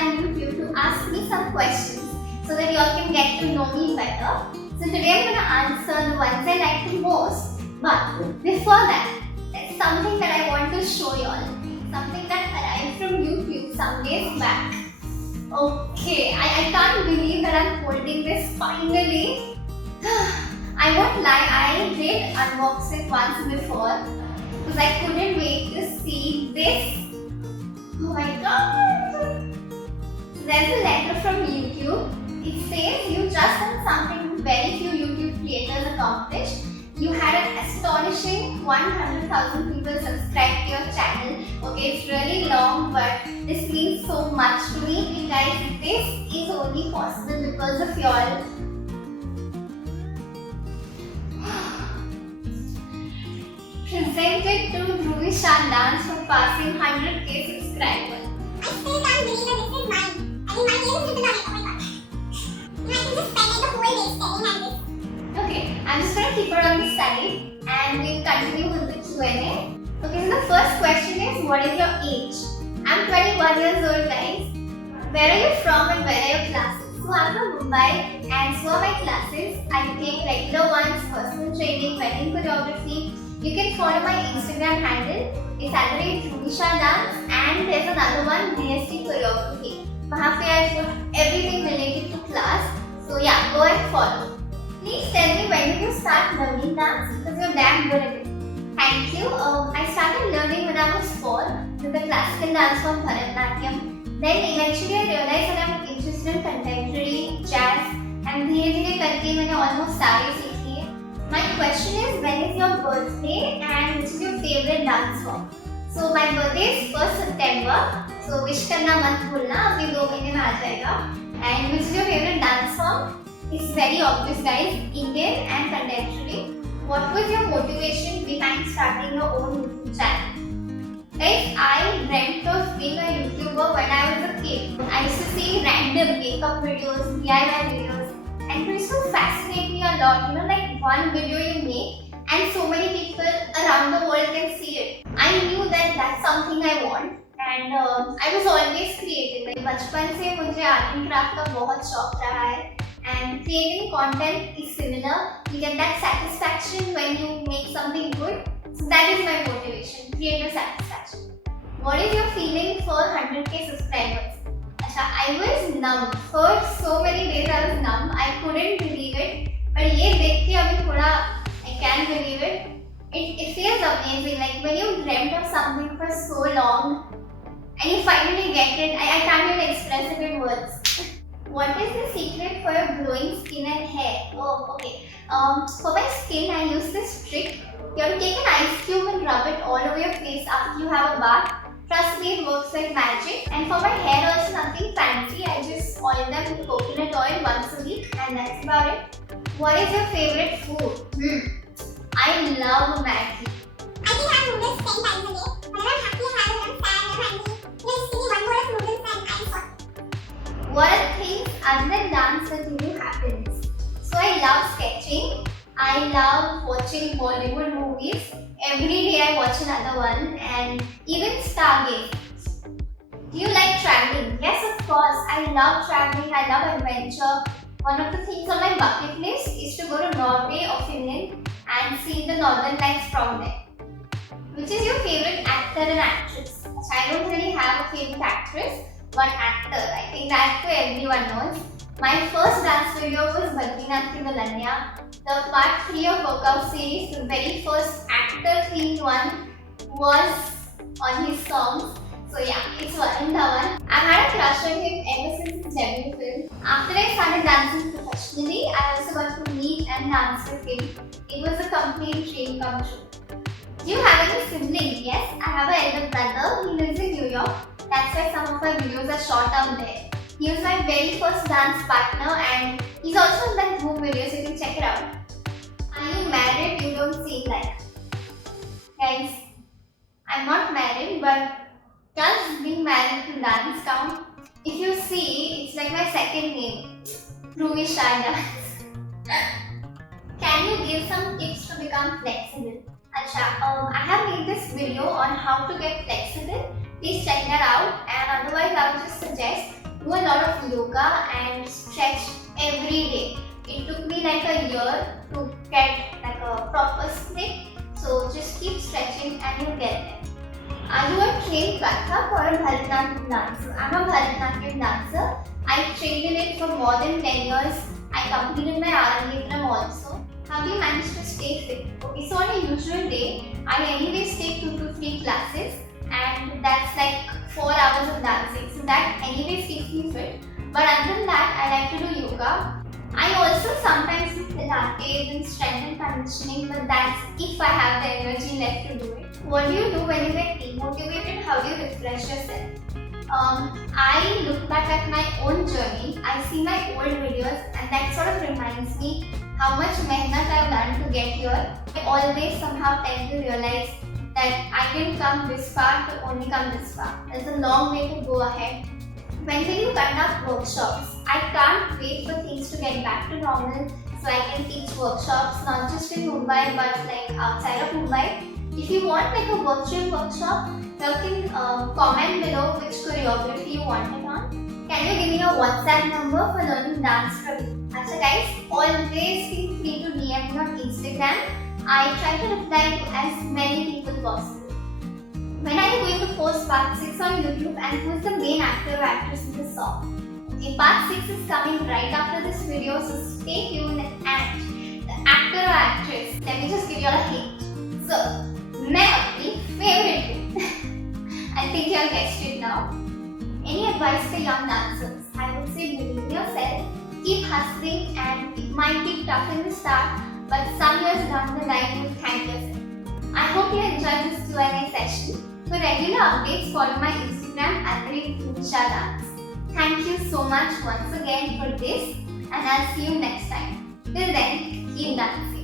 on YouTube to ask me some questions so that y'all can get to know me better. So today I'm gonna answer the ones I like the most. But before that, there's something that I want to show y'all. Something that arrived from YouTube some days back. Okay, I can't believe that I'm holding this finally. I won't lie, I did unbox it once before because I couldn't wait to see this. Oh my god! There's a letter from YouTube. It says you just done something very few YouTube creators accomplished. You had an astonishing 100,000 people subscribe to your channel. Okay, it's really long, but this means so much to me. Guys, this is only possible because of y'all. Presented to Dhruvi Shah dance for passing 100k subscribers. I still can't believe that this is mine. I mean, my name is written on it. Oh my god. I can just spend like the whole day staring at this. Okay, I'm just gonna keep it on the side and we'll continue with the Q&A. Okay, so the first question is, what is your age? I'm 21 years old, guys. Where are you from and where are your classes? So I'm from Mumbai and so are my classes. I take regular ones, personal training, wedding choreography. You can follow my Instagram handle. It's @Dhruvi Shah dance and there's another one, DST choreography. वहाँ पे I put everything related to class. So yeah, go and follow. Please tell me, when did you start learning dance? Because you're damn good at it. Thank you. I started learning when I was 4 with the classical dance from Bharatanatyam. Then eventually I realized that I'm interested in contemporary, jazz, and धीरे-धीरे करके मैंने almost सारे सीख लिए. My question is, when is your birthday and which is your favorite dance form? So my birthday is 1st September. So wish करना मत भूलना, अभी 2 महीने में आ जाएगा. And which is your favorite dance form? It's very obvious, guys. Indian and contemporary. What was your motivation behind starting your own YouTube channel? Guys, I dreamt of being a YouTuber when I was a kid. I used to see random makeup videos, DIY videos, and it used to fascinate me a lot. You know, like one video you make and so many people around the world can see it. I knew that that's something I want. And I was always creative. Like बचपन से मुझे art and craft का बहुत शौक रहा है. And creating content is similar. You get that satisfaction when you make something good. So that is my motivation, creative satisfaction. What is your feeling for 100k subscribers? Asha, I was numb. For so many days I was numb. I couldn't believe it. But ये देख के अभी थोड़ा I can believe it. It feels amazing. Like when you dreamt of something for so long and you finally get it. I can't even express it in words. What is the secret for your glowing skin and hair? Oh, okay. For my skin, I use this trick. You have to take an ice cube and rub it all over your face after you have a bath. Trust me, it works like magic. And for my hair, also nothing fancy. I just oil them with coconut oil once a week, and that's about it. What is your favorite food? I love Maggi. I think I have noodles 10 times a day. Whenever I'm happy, I have it. When I'm sad, when I'm angry, just give me one bowl of noodles and I'm fine. What are things other than dance that give you happiness? So I love sketching. I love watching Bollywood movies. Every day I watch another one, and even stargazing. Do you like traveling? Yes, of course. I love traveling. I love adventure. One of the things on my bucket list is to go to Norway or Finland and see the northern lights from there. Which is your favorite actor and actress? I don't really have a favorite actress, but actor. I think that everyone knows. My first dance video was Bharatanatyam Valanya. The part 3 of workout series, the very first actor-themed one, was on his songs. So yeah, it's Varun Dhawan. I've had a crush on him ever since his debut film. After I started dancing professionally, I also got to meet and dance with him. It was a complete dream come true. Do you have any siblings? Yes, I have an elder brother. He lives in New York. That's why some of my videos are shot out there. He was my very first dance partner and he's also in that Dhruv video, so you can check it out. Are you married? You don't seem like. Guys, I'm not married, but does being married to dance count? If you see, it's like my second name, Dhruvi Shah dance. Can you give some tips to become flexible? I have made this video on how to get flexible. Please check that out, and otherwise I would just suggest do a lot of yoga and stretch every day. It took me like a year to get like a proper stick. So just keep stretching and you'll get there. Are you a trained Kathak or a Bharatanatyam dancer? I'm a Bharatanatyam dancer. I trained in it for more than 10 years. I completed my Arangetram also. How do you manage to stay fit? Okay, so on a usual day, I anyways take 2 to 3 classes and that's like 4 hours of dancing. So that anyways keeps me fit. But other than that, I like to do yoga. I also sometimes do Pilates and strength and conditioning, but that's if I have the energy left to do it. What do you do when you get demotivated? How do you refresh yourself? I look back at my own journey. I see my old videos and that sort of reminds me how much mehnat I've done to get here. I always somehow tend to realize that I didn't come this far to only come this far. There's a long way to go ahead. When will you conduct workshops? I can't wait for things to get back to normal so I can teach workshops not just in Mumbai but like outside of Mumbai. If you want like a virtual workshop, you can comment below which choreography you want it on. Can you give me your WhatsApp number for learning dance from me? Achha guys, always feel free to DM me on Instagram. I try to reply to as many people possible. When are you going to post part 6 on YouTube and who is the main actor or actress in the song? Okay, part 6 is coming right after this video, so stay tuned. And the actor or actress, let me just give you all a hint. So, मैं अपनी favorite I think you have guessed it now. Any advice for young dancers? I would say believe in yourself, keep hustling, and it might be tough in the start, but some years down the line you'll thank yourself. I hope you enjoyed this Q&A session. For regular updates, follow my Instagram at Dhruvi Shah. Thank you so much once again for this, and I'll see you next time. Till then, keep dancing.